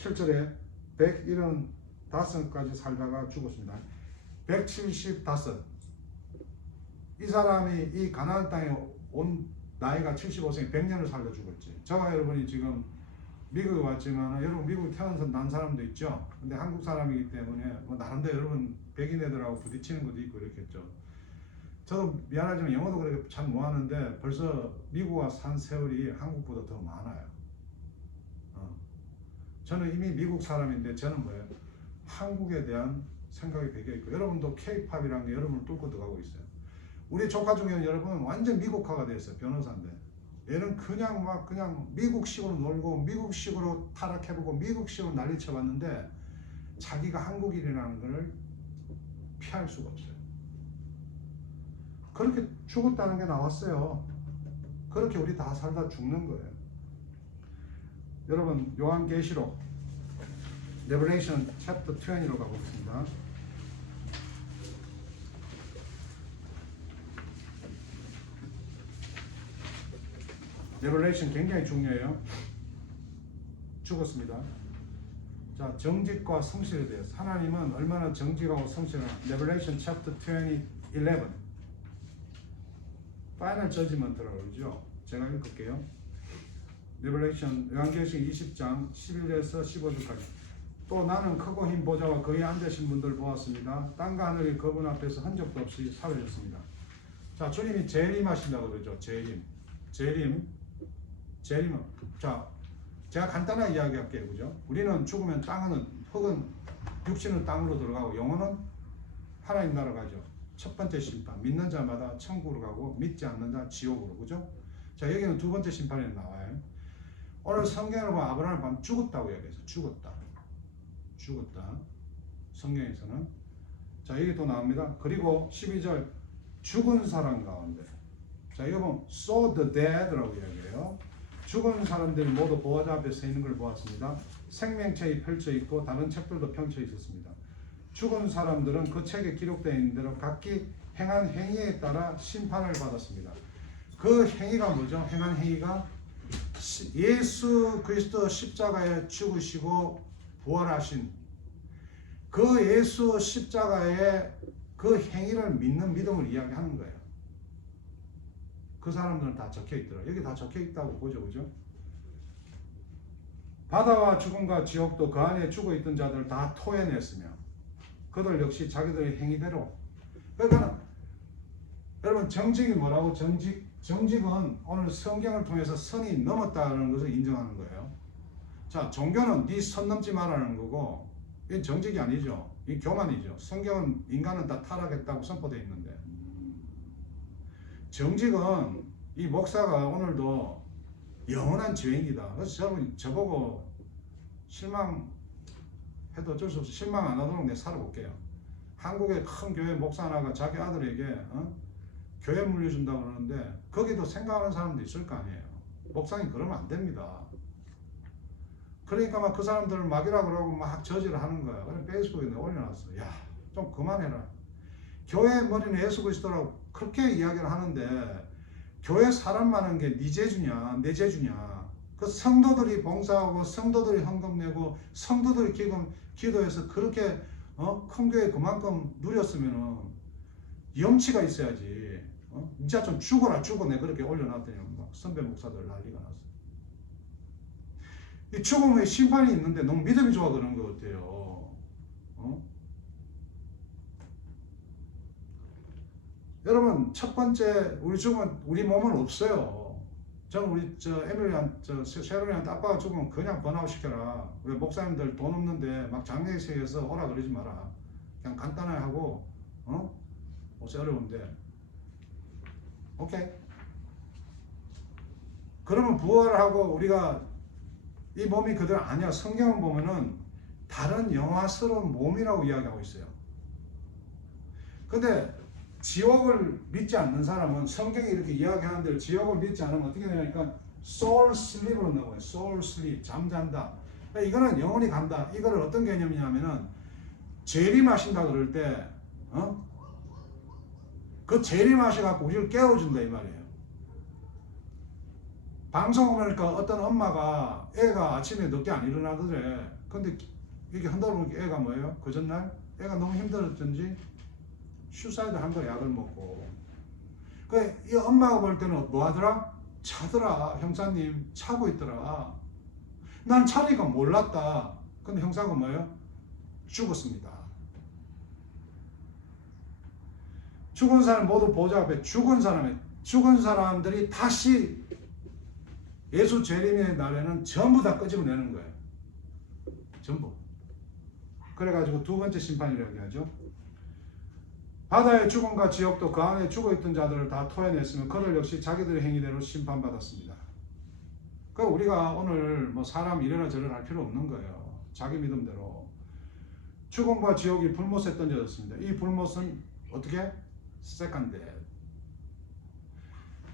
실제로 175까지 살다가 죽었습니다. 175. 이 사람이 이 가나안 땅에 온 나이가 75세, 100년을 살다 죽었지. 저와 여러분이 지금 미국에 왔지만, 여러분 미국에 태어나서 난 사람도 있죠. 근데 한국 사람이기 때문에 뭐 나름대로 여러분 백인 애들하고 부딪히는 것도 있고 이렇겠죠. 저도 미안하지만 영어도 그렇게 참 못하는데 벌써 미국 와서 산 세월이 한국보다 더 많아요. 저는 이미 미국 사람인데 저는 뭐예요? 한국에 대한 생각이 배겨 있고, 여러분도 K-팝이라는 게 여러분을 뚫고 들어가고 있어요. 우리 조카 중에 여러분 완전 미국화가 됐어요. 변호사인데 얘는 그냥 미국식으로 놀고 미국식으로 타락해보고 미국식으로 난리 쳐봤는데 자기가 한국인이라는 걸 피할 수가 없어요. 그렇게 죽었다는 게 나왔어요. 그렇게 우리 다 살다 죽는 거예요. 여러분 요한계시록 Revelation chapter 20로 가보겠습니다. Revelation 굉장히 중요해요. 죽었습니다. 자, 정직과 성실에 대해서 하나님은 얼마나 정직하고 성실하나. Revelation chapter 11 Final Judgment라고 그러죠. 제가 읽을게요. Revelation 요한계시록 20장 11에서 15절까지. 또 나는 크고 흰 보좌와 거기에 앉으신 분들 보았습니다. 땅과 하늘이 그분 앞에서 흔적도 없이 사라졌습니다. 자, 주님이 재림하신다고 그러죠. 재림은 자, 제가 간단하게 이야기할게요. 그죠? 우리는 죽으면 땅은 흙은 육신은 땅으로 들어가고 영혼은 하나님 나라 가죠. 첫 번째 심판, 믿는 자마다 천국으로 가고 믿지 않는 자 지옥으로. 그죠? 자, 여기는 두 번째 심판이 나와요. 오늘 성경을 보면 아브라함을 보면 죽었다고 이야기해서 죽었다. 성경에서는. 자, 여기 또 나옵니다. 그리고 12절 죽은 사람 가운데. 자, 이거 보면 saw the dead라고 이야기해요. 죽은 사람들이 모두 보호자 앞에 서 있는 걸 보았습니다. 생명책이 펼쳐 있고 다른 책들도 펼쳐 있었습니다. 죽은 사람들은 그 책에 기록되어 있는 대로 각기 행한 행위에 따라 심판을 받았습니다. 그 행위가 뭐죠? 행한 행위가 예수 그리스도 십자가에 죽으시고 부활하신 그 예수 십자가의 그 행위를 믿는 믿음을 이야기하는 거예요. 그 사람들은 다 적혀 있더라. 여기 다 적혀 있다고 보죠, 그죠? 바다와 죽음과 지옥도 그 안에 죽어 있던 자들을 다 토해냈으며 그들 역시 자기들의 행위대로. 그러니까 여러분 정직이 뭐라고? 정직은 오늘 성경을 통해서 선이 넘었다는 것을 인정하는 거예요. 자, 종교는 네 선 넘지 말라는 거고 이건 정직이 아니죠. 이 교만이죠. 성경은 인간은 다 타락했다고 선포되어 있는데, 정직은 이 목사가 오늘도 영원한 지행이다. 그래서 저보고 실망해도 어쩔 수 없이 실망 안 하도록 내가 살아볼게요. 한국의 큰 교회 목사 하나가 자기 아들에게 교회 물려준다고 그러는데 거기도 생각하는 사람도 있을 거 아니에요. 목사님 그러면 안 됩니다. 그러니까 막 그 사람들을 막이라 그러고 막 저지를 하는 거예요. 그래서 페이스북에 내가 올려놨어. 야, 좀 그만해라. 교회 머리는 예수 그리스도라고 그렇게 이야기를 하는데 교회 사람 많은 게 네 재주냐 내 재주냐. 그 성도들이 봉사하고 성도들이 헌금 내고 성도들이 기도해서 그렇게 큰 교회 그만큼 누렸으면 염치가 있어야지. 진짜 좀 죽어라 죽어. 내가 그렇게 올려놨더니 막 선배 목사들 난리가 났어. 이 죽음의 심판이 있는데 너무 믿음이 좋아 그런 것 같아요. 여러분 첫 번째 우리 죽으면 우리 몸은 없어요. 저는 우리 에밀리한 셰로리한테 아빠가 죽으면 그냥 번아웃 시켜라. 왜 목사님들 돈 없는데 막 장례식에서 오라 그러지 마라. 그냥 간단하게 하고 어째 어려운데 오케이. 그러면 부활을 하고 우리가 이 몸이 그대로 아니야. 성경을 보면은 다른 영화스러운 몸이라고 이야기하고 있어요. 근데 지옥을 믿지 않는 사람은 성경이 이렇게 이야기하는데 지옥을 믿지 않으면 어떻게 되냐니까 soul sleep으로 나와요. soul sleep, 잠잔다. 그러니까 이거는 영혼이 간다. 이거를 어떤 개념이냐면은 재림하신다 그럴 때 그 재림하셔갖고 우리를 깨워준다 이 말이에요. 방송을 보니까 어떤 엄마가 애가 아침에 늦게 안 일어나더래. 근데 이게 흔들어보니까 애가 뭐예요? 그 전날 애가 너무 힘들었던지 슈사이드 한 거 약을 먹고. 이 엄마가 볼 때는 뭐 하더라? 차더라. 형사님 차고 있더라. 난 차니까 몰랐다. 근데 형사가 뭐예요? 죽었습니다. 죽은 사람 모두 보좌 앞에 죽은 사람들이 다시 예수 재림의 날에는 전부 다 끄집어내는 거예요. 전부. 그래가지고 두 번째 심판이라고 하죠. 바다의 죽음과 지옥도 그 안에 죽어있던 자들을 다 토해냈으며 그들 역시 자기들의 행위대로 심판받았습니다. 그러니까 우리가 오늘 뭐 사람 이래라 저래라 할 필요 없는 거예요. 자기 믿음대로. 죽음과 지옥이 불못에 던져졌습니다. 이 불못은 어떻게? 세컨드.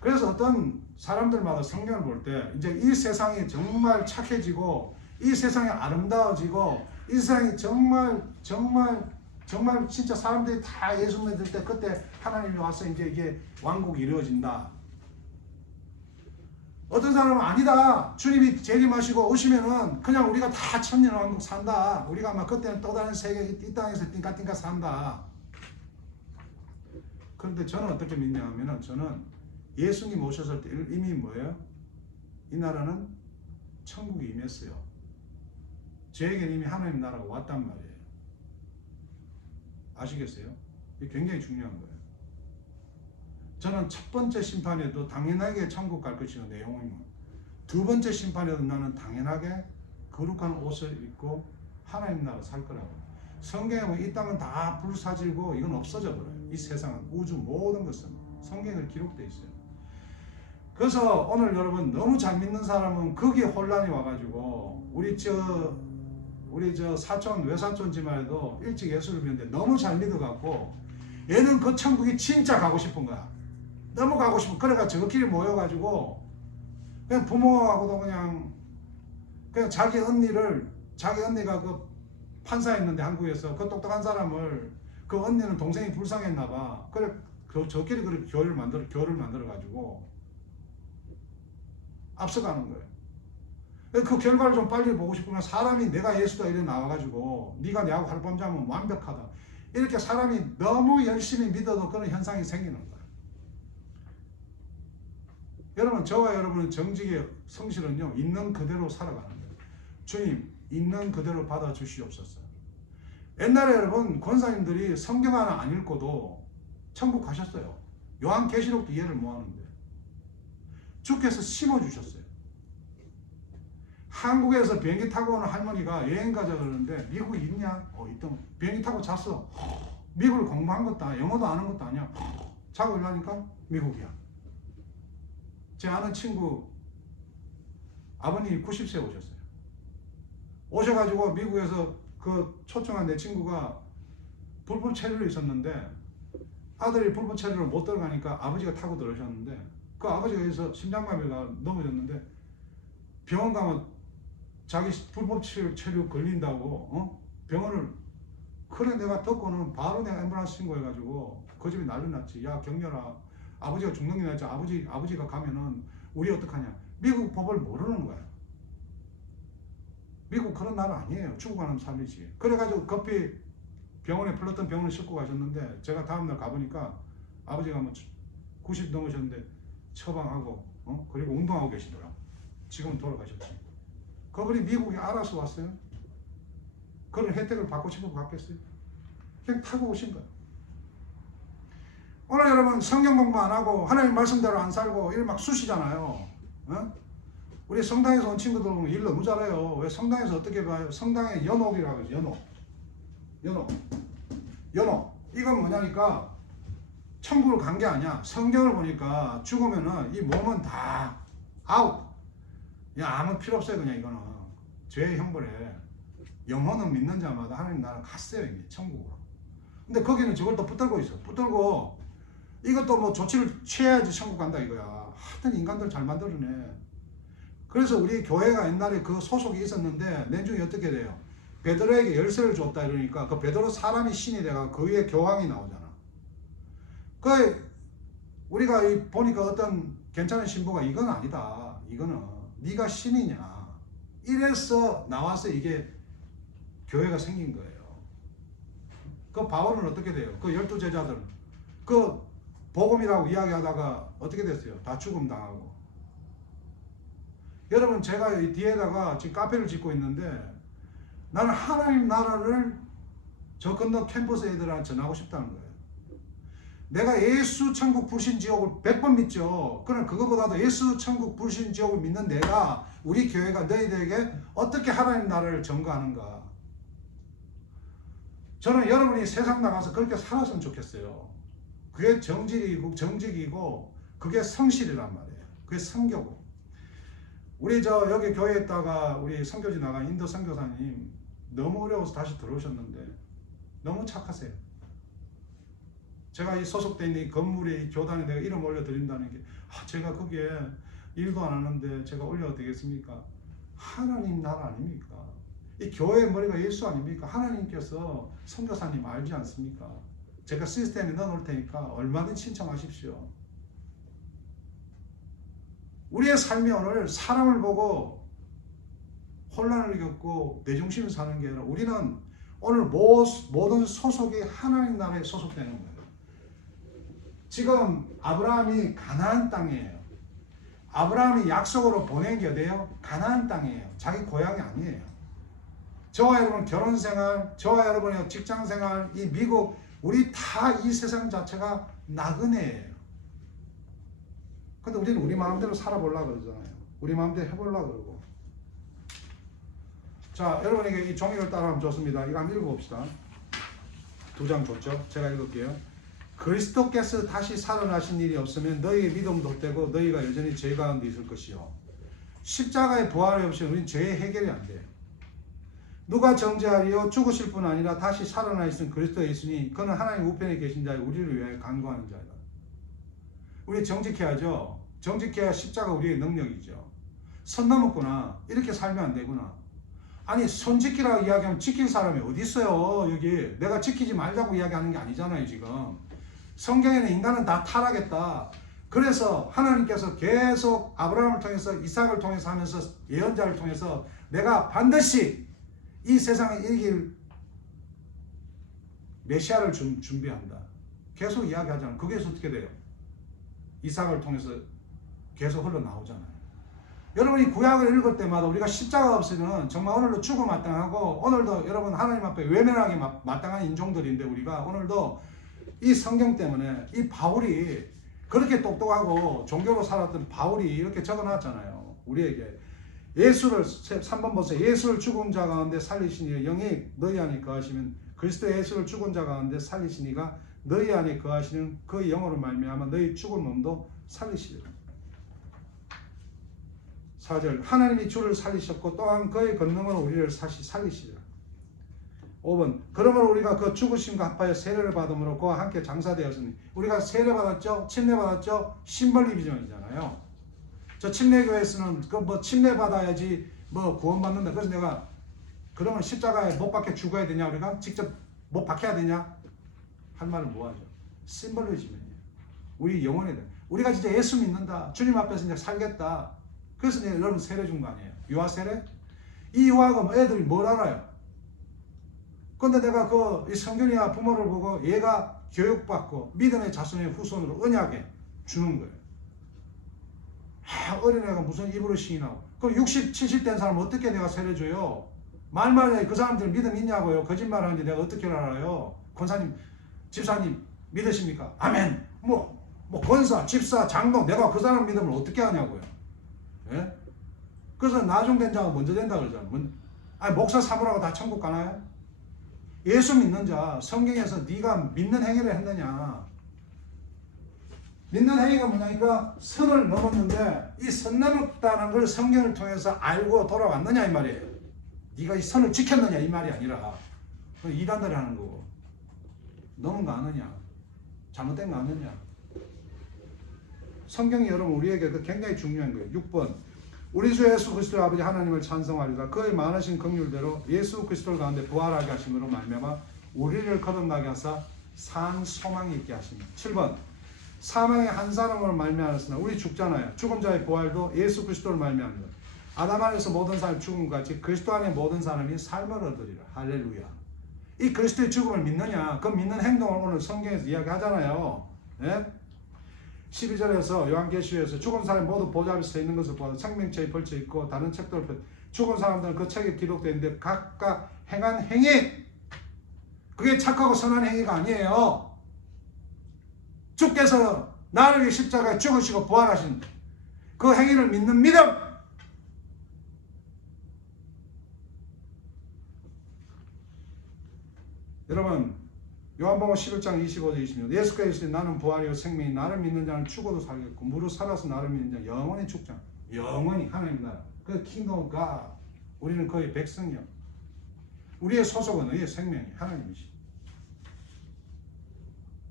그래서 어떤 사람들마다 성경을 볼 때 이제 이 세상이 정말 착해지고 이 세상이 아름다워지고 이 세상이 정말 진짜 사람들이 다 예수 믿을 때 그때 하나님이 와서 이제 이게 왕국이 이루어진다. 어떤 사람은 아니다. 주님이 재림하시고 오시면은 그냥 우리가 다 천년왕국 산다. 우리가 아마 그때는 또 다른 세계 이 땅에서 띵까띵까 산다. 그런데 저는 어떻게 믿냐 하면은 저는 예수님 오셨을 때 이미 뭐예요? 이 나라는 천국이 임했어요. 저에게는 이미 하나님 나라가 왔단 말이에요. 아시겠어요? 이게 굉장히 중요한 거예요. 저는 첫 번째 심판에도 당연하게 천국 갈 것이고 내용이면 두 번째 심판에도 나는 당연하게 거룩한 옷을 입고 하나님 나라 살 거라고. 성경에 보면 이 땅은 다 불사질고 이건 없어져 버려요. 이 세상은 우주 모든 것은 성경에 기록되어 있어요. 그래서 오늘 여러분 너무 잘 믿는 사람은 거기에 혼란이 와가지고 우리 저 사촌 외사촌 집안에도 일찍 예수를 믿는데 너무 잘 믿어갖고 얘는 그 천국이 진짜 가고 싶은 거야. 너무 가고 싶어. 그래가 저끼리 모여가지고 그냥 부모하고도 그냥 자기 언니가 그 판사였는데 한국에서 그 똑똑한 사람을 그 언니는 동생이 불쌍했나봐. 그래 저끼리 그렇게 교를 만들어가지고 앞서가는 거예요. 그 결과를 좀 빨리 보고 싶으면 사람이 내가 예수다 이래 나와가지고 네가 내하고 하룻밤 자면 완벽하다. 이렇게 사람이 너무 열심히 믿어도 그런 현상이 생기는 거예요. 여러분 저와 여러분은 정직의 성실은요 있는 그대로 살아가는 거예요. 주님 있는 그대로 받아주시옵소서. 옛날에 여러분 권사님들이 성경 하나 안 읽고도 천국 가셨어요. 요한계시록도 이해를 못하는데 주께서 심어주셨어요. 한국에서 비행기 타고 오는 할머니가 여행 가자 그러는데 미국이 있냐? 있던 비행기 타고 잤어. 미국을 공부한 것도 아니야. 영어도 아는 것도 아니야. 자고 일어나니까 미국이야. 제 아는 친구 아버님이 90세 오셨어요. 오셔가지고 미국에서 그 초청한 내 친구가 불법 체류로 있었는데 아들이 불법 체류를 못 들어가니까 아버지가 타고 들어오셨는데 그 아버지가 여기서 심장마비가 넘어졌는데 병원 가면 자기 불법 체류 걸린다고 병원을 그래 내가 듣고는 바로 내가 앰뷸런스 신고해가지고 그 집이 난리 났지. 야 경렬아 아버지가 죽는 게 낫지. 아버지가 가면은 우리 어떡하냐. 미국 법을 모르는 거야. 미국 그런 나라 아니에요. 죽어가는 삶이지. 그래가지고 급히 병원에 불렀던 병원을 싣고 가셨는데 제가 다음날 가보니까 아버지가 뭐 90 넘으셨는데 처방하고 그리고 운동하고 계시더라. 지금은 돌아가셨지. 그분이 미국에 알아서 왔어요. 그런 혜택을 받고 싶어서 갔겠어요. 그냥 타고 오신 거예요. 오늘 여러분 성경 공부 안 하고 하나님 말씀대로 안 살고 일 막 쑤시잖아요. 우리 성당에서 온 친구들 보면 일 너무 잘해요. 왜 성당에서 어떻게 봐요? 성당에 연옥이라고 해요. 연옥. 이건 뭐냐니까 천국을 간 게 아니야. 성경을 보니까 죽으면은 이 몸은 다 아웃. 그냥 아무 필요 없어요. 그냥 이거는 죄의 형벌에 영혼은 믿는 자마다 하나님 나라 갔어요. 이미 천국으로. 근데 거기는 저걸 또 붙들고 있어. 붙들고 이것도 뭐 조치를 취해야지 천국 간다 이거야. 하여튼 인간들 잘 만들어내. 그래서 우리 교회가 옛날에 그 소속이 있었는데 내중에 어떻게 돼요? 베드로에게 열쇠를 줬다 이러니까 그 베드로 사람이 신이 돼가 그 위에 교황이 나오잖아. 그 우리가 보니까 어떤 괜찮은 신부가 이건 아니다. 이거는 네가 신이냐. 이래서 나와서 이게 교회가 생긴 거예요. 그 바울은 어떻게 돼요? 그 12제자들 그 복음이라고 이야기하다가 어떻게 됐어요? 다 죽음 당하고. 여러분, 제가 이 뒤에다가 지금 카페를 짓고 있는데 나는 하나님 나라를 저 건너 캠퍼스 애들한테 전하고 싶다는 거예요. 내가 예수 천국 불신 지옥을 100번 믿죠. 그럼 그거보다도 예수 천국 불신 지옥을 믿는 내가, 우리 교회가 너희들에게 어떻게 하나님 나라를 전가하는가. 저는 여러분이 세상 나가서 그렇게 살았으면 좋겠어요. 그게 정직이고 그게 성실이란 말이에요. 그게 성교고. 우리 여기 교회에 있다가 우리 선교지 나간 인도 선교사님 너무 어려워서 다시 들어오셨는데 너무 착하세요. 제가 이 소속돼 있는 이 건물에, 이 교단에 내가 이름 올려드린다는 게, 제가 거기에 일도 안 하는데 제가 올려도 되겠습니까? 하나님 나라 아닙니까? 이 교회의 머리가 예수 아닙니까? 하나님께서 선교사님 알지 않습니까? 제가 시스템에 넣어놓을 테니까 얼마든지 신청하십시오. 우리의 삶이 오늘 사람을 보고 혼란을 겪고 내 중심을 사는 게 아니라 우리는 오늘 모든 소속이 하나님 나라에 소속되는 거예요. 지금 아브라함이 가나안 땅이에요. 아브라함이 약속으로 보낸 게 어디예요? 가나안 땅이에요. 자기 고향이 아니에요. 저와 여러분 결혼생활, 저와 여러분의 직장생활, 이 미국, 우리 다 이 세상 자체가 나그네예요. 근데 우리는 우리 마음대로 살아보려고 그러잖아요. 우리 마음대로 해보려고 그러고. 자, 여러분에게 이 종이를 따라하면 좋습니다. 이거 한번 읽어봅시다. 2장 좋죠? 제가 읽을게요. 그리스도께서 다시 살아나신 일이 없으면 너희의 믿음도 헛되고 너희가 여전히 죄 가운데 있을 것이요. 십자가의 부활이 없이는 우리는 죄의 해결이 안 돼요. 누가 정죄하리요? 죽으실 뿐 아니라 다시 살아나 있은 그리스도 예수니 그는 하나님 우편에 계신 자여 우리를 위하여 간구하는 자이다. 우리 정직해야죠. 정직해야 십자가 우리의 능력이죠. 선 넘었구나. 이렇게 살면 안 되구나. 아니, 손 지키라고 이야기하면 지킬 사람이 어디 있어요? 여기 내가 지키지 말자고 이야기하는 게 아니잖아요. 지금 성경에는 인간은 다 타락했다. 그래서 하나님께서 계속 아브라함을 통해서, 이삭을 통해서 하면서, 예언자를 통해서 내가 반드시 이 세상을 이길 메시아를 준비한다. 계속 이야기하잖아요. 그게 어떻게 돼요? 이삭을 통해서 계속 흘러나오잖아요. 여러분이 구약을 읽을 때마다 우리가 십자가 없이는 정말 오늘도 죽음 마땅하고, 오늘도 여러분 하나님 앞에 외면하게 마땅한 인종들인데, 우리가 오늘도 이 성경 때문에 이 바울이 그렇게 똑똑하고 종교로 살았던 바울이 이렇게 적어놨잖아요. 우리에게 예수를, 3번 보세요. 예수를 죽은 자 가운데 살리시니 영이 너희 안에 거하시면 그리스도 예수를 죽은 자 가운데 살리시니가 너희 안에 거하시는 그 영으로 말미암아 너희 죽은 몸도 살리시리라. 4절 하나님이 주를 살리셨고 또한 그의 권능으로 우리를 살리시리라. 5번 그러므로 우리가 그 죽으심과 합하여 세례를 받음으로 그와 함께 장사되었으니, 우리가 세례 받았죠? 침례 받았죠? 신벌 비전이잖아요. 저 침례교회에서는 그 침례 받아야지 구원받는다. 그래서 내가 그러면 십자가에 못 박혀 죽어야 되냐? 우리가 직접 못 박혀야 되냐? 할 말을 뭐하죠? 심벌리즘이에요. 우리 영혼에 대해 우리가 진짜 예수 믿는다. 주님 앞에서 이제 살겠다. 그래서 이제 여러분 세례 준 거 아니에요? 유아 세례? 이 유아가 애들이 뭘 알아요? 근데 내가 이 성균이나 부모를 보고 얘가 교육받고 믿음의 자손의 후손으로 언약에 주는 거예요. 어린애가 무슨 입으로 시인하고. 그럼 60, 70 된 사람 어떻게 내가 세례 줘요? 말만 해. 그 사람들 믿음 있냐고요? 거짓말 하는지 내가 어떻게 알아요? 권사님, 집사님 믿으십니까? 아멘. 권사, 집사, 장로, 내가 그 사람 믿음을 어떻게 하냐고요? 예? 그래서 나중된 자가 먼저 된다 그러잖아요. 아니, 목사 사무라고 다 천국 가나요? 예수 믿는 자, 성경에서 네가 믿는 행위를 했느냐? 믿는 행위가 뭐냐니까 선을 넘었는데 이 선 넘었다는 걸 성경을 통해서 알고 돌아왔느냐 이 말이에요. 네가 이 선을 지켰느냐 이 말이 아니라 이단들이 하는 거고, 넘은 거 아느냐, 잘못된 거 아느냐. 성경이 여러분 우리에게 굉장히 중요한 거예요. 6번 우리 주 예수 그리스도의 아버지 하나님을 찬송하리라. 그의 많으신 긍휼대로 예수 그리스도 가운데 부활하게 하심으로 말미암아 우리를 거듭나게 하사 산 소망이 있게 하시니. 7번 사망의 한 사람으로 말미암았으나 우리 죽잖아요. 죽은 자의 부활도 예수 그리스도를 말미암는 것. 아담 안에서 모든 사람이 죽은 것 같이 그리스도 안에 모든 사람이 삶을 얻으리라. 할렐루야. 이 그리스도의 죽음을 믿느냐? 그 믿는 행동을 오늘 성경에서 이야기하잖아요. 예? 12절에서 요한계시록에서 죽은 사람이 모두 보좌 앞에 서 있는 것을 보아 생명책이 벌쳐 있고 다른 책들을 펼쳐 죽은 사람들은 그 책에 기록되어 있는데 각각 행한 행위, 그게 착하고 선한 행위가 아니에요. 주께서 나를 위해 십자가에 죽으시고 부활하신 그 행위를 믿는 믿음, 여러분 요한복음 11장 25절 26 예수께서 이르시되 나는 부활이요 생명이 나를 믿는 자는 죽어도 살겠고 무릇 살아서 나를 믿는 자는 영원히 죽지 않고 영원히 하나님 나라 그 킹덤 가 우리는 그의 백성이요 우리의 소속은 의의 생명이 하나님이시.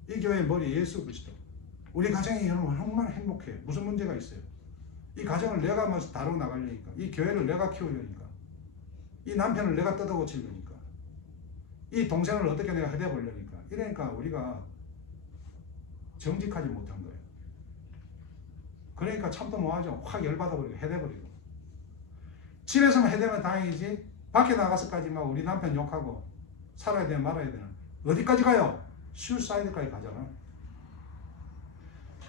이 교회의 머리 예수 그리스도. 우리 가정이 여러분 정말 행복해. 무슨 문제가 있어요? 이 가정을 내가 다루고 나가려니까, 이 교회를 내가 키우려니까, 이 남편을 내가 뜯어고치려니까, 이 동생을 어떻게 내가 해대보려니까. 이러니까 우리가 정직하지 못한 거예요. 그러니까 참도 뭐하죠? 확 열받아버리고 해대버리고. 집에서만 해대면 다행이지 밖에 나가서까지 막 우리 남편 욕하고 살아야 되나 말아야 되나. 어디까지 가요? 슈사이드까지 가잖아.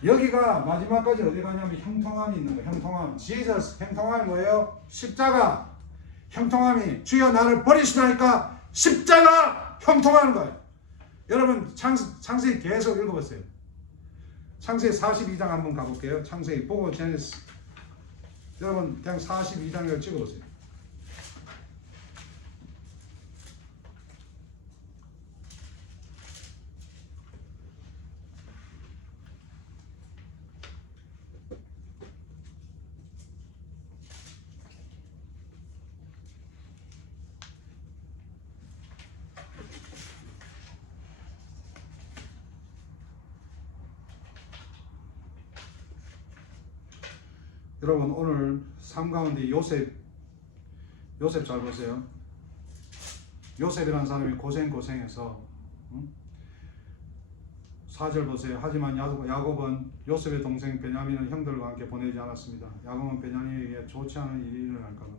여기가 마지막까지 어디 가냐면 형통함이 있는 거예요. 형통함. 지저스. 형통함이 뭐예요? 십자가. 형통함이 주여 나를 버리시나니까 십자가 형통하는 거예요. 여러분 창세기 계속 읽어보세요. 창세기 42장 한번 가볼게요. 창세기 보고 제네시스. 여러분 그냥 42장을 찍어보세요. 여러분 오늘 삶 가운데 요셉 잘 보세요. 요셉이라는 사람이 고생해서 4절 보세요. 하지만 야곱은 요셉의 동생 베냐민을 형들과 함께 보내지 않았습니다. 야곱은 베냐민에게 좋지 않은 일이 일어날까 봐.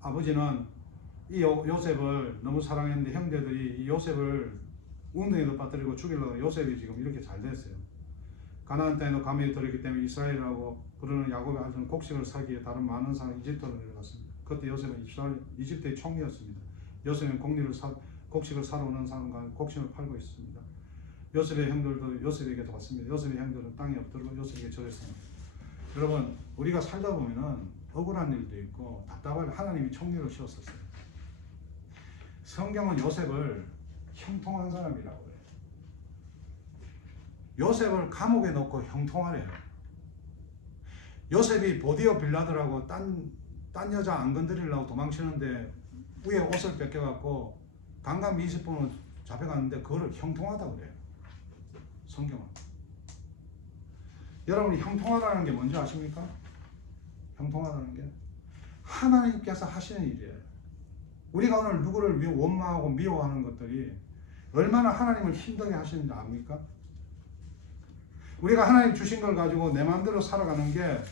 아버지는 이 요셉을 너무 사랑했는데 형제들이 이 요셉을 웅덩이로 빠뜨리고 죽이려고 요셉이 지금 이렇게 잘 됐어요. 가나안 땅에도 감히 들었기 때문에 이스라엘이라고 부르는 야곱의 아들은 곡식을 사기 위해 다른 많은 사람이 이집트로 내려갔습니다. 그때 요셉은 이집트의 총리였습니다. 요셉은 곡식을 사러 오는 사람과 곡식을 팔고 있습니다. 요셉의 형들도 요셉에게 왔습니다. 요셉의 형들은 땅에 엎드리고 요셉에게 절했습니다. 여러분 우리가 살다 보면은 억울한 일도 있고 답답할 하나님이 총리로 씌웠었어요. 성경은 요셉을 형통한 사람이라고 해요. 요셉을 감옥에 넣고 형통하래요. 요셉이 보디오 빌라드라고 딴 여자 안 건드리려고 도망치는데 위에 옷을 뺏겨갖고 강간 미식범으로 잡혀갔는데 그거를 형통하다고 그래요. 성경은. 여러분이 형통하다는 게 뭔지 아십니까? 형통하다는 게 하나님께서 하시는 일이에요. 우리가 오늘 누구를 원망하고 미워하는 것들이 얼마나 하나님을 힘들게 하시는지 압니까? 우리가 하나님 주신 걸 가지고 내 마음대로 살아가는 게